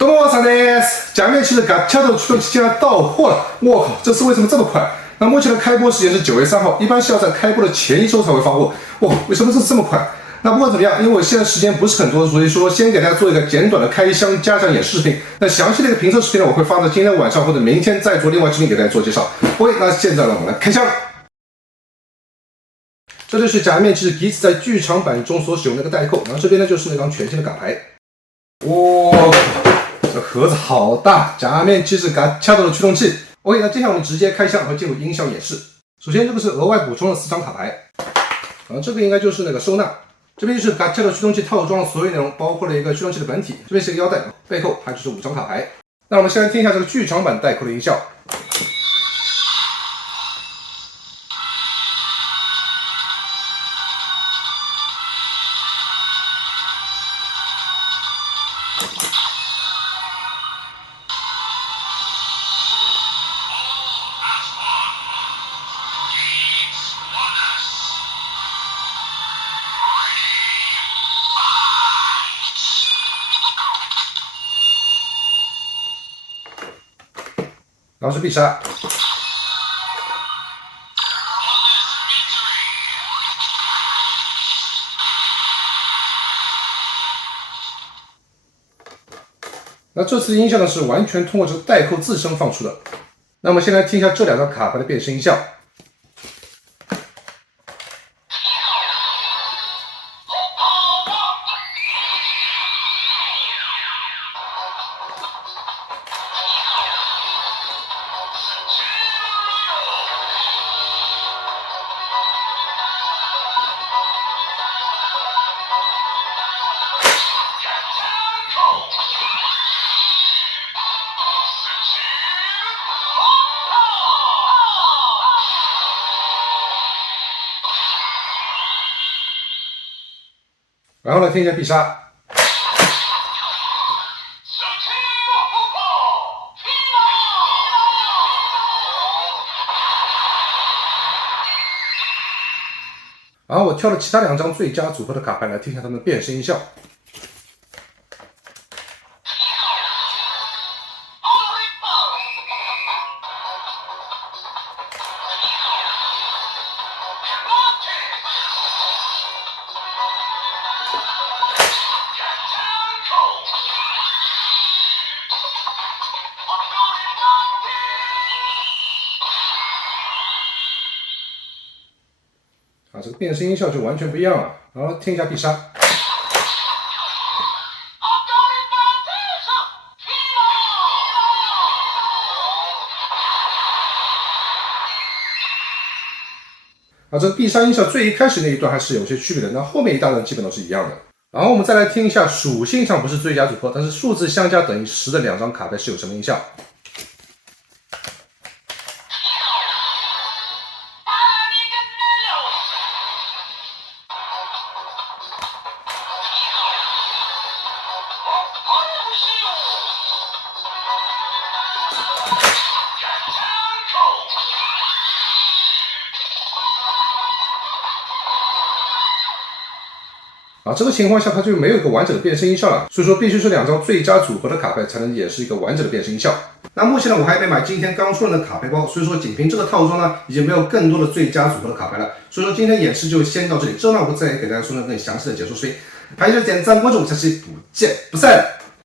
どうもさんです。假面骑士嘎恰的驱动器竟然到货了！我靠，这次为什么这么快？那目前的开播时间是9月3号，一般是要在开播的前1周才会发货。哇，为什么这次这么快？那不管怎么样，因为我现在时间不是很多，所以说先给大家做一个简短的开箱加强演示视频。那详细的一个评测视频呢，我会放在今天晚上或者明天再做另外视频给大家做介绍。OK， 那现在让我们来开箱。这就是假面骑士 Geats 在剧场版中所使用的一个代扣，然后这边呢就是那张全新的卡牌。哇，这盒子好大！假面骑士嘎恰的驱动器。OK， 那接下来我们直接开箱和进入音效演示。首先这个是额外补充了4张卡牌，这个应该就是那个收纳。这边就是嘎恰的驱动器套装的所有内容，包括了一个驱动器的本体，这边是一个腰带，背后还有就是5张卡牌。那我们先来听一下这个剧场版代扣的音效。然后是必杀，那这次音效呢是完全通过这个代扣自身放出的。那我们先来听一下这2张卡牌的变身音效。然后来听一下必杀，然后我挑了其他2张最佳组合的卡牌来听一下它们的变身音效。这个变身音效就完全不一样了。然后听一下必杀，这个必杀音效最一开始那一段还是有些区别的，那后面一大段基本都是一样的。然后我们再来听一下属性上不是最佳组合，但是数字相加等于10的2张卡牌是有什么音效。这个情况下它就没有一个完整的变身音效了，所以说必须是2张最佳组合的卡牌才能演示一个完整的变身音效。那目前呢，我还没买今天刚出来的卡牌包，所以说仅凭这个套装呢，已经没有更多的最佳组合的卡牌了。所以说今天演示就先到这里，之后呢我再给大家说更详细的解说视频。还是点赞关注，下期不见不散。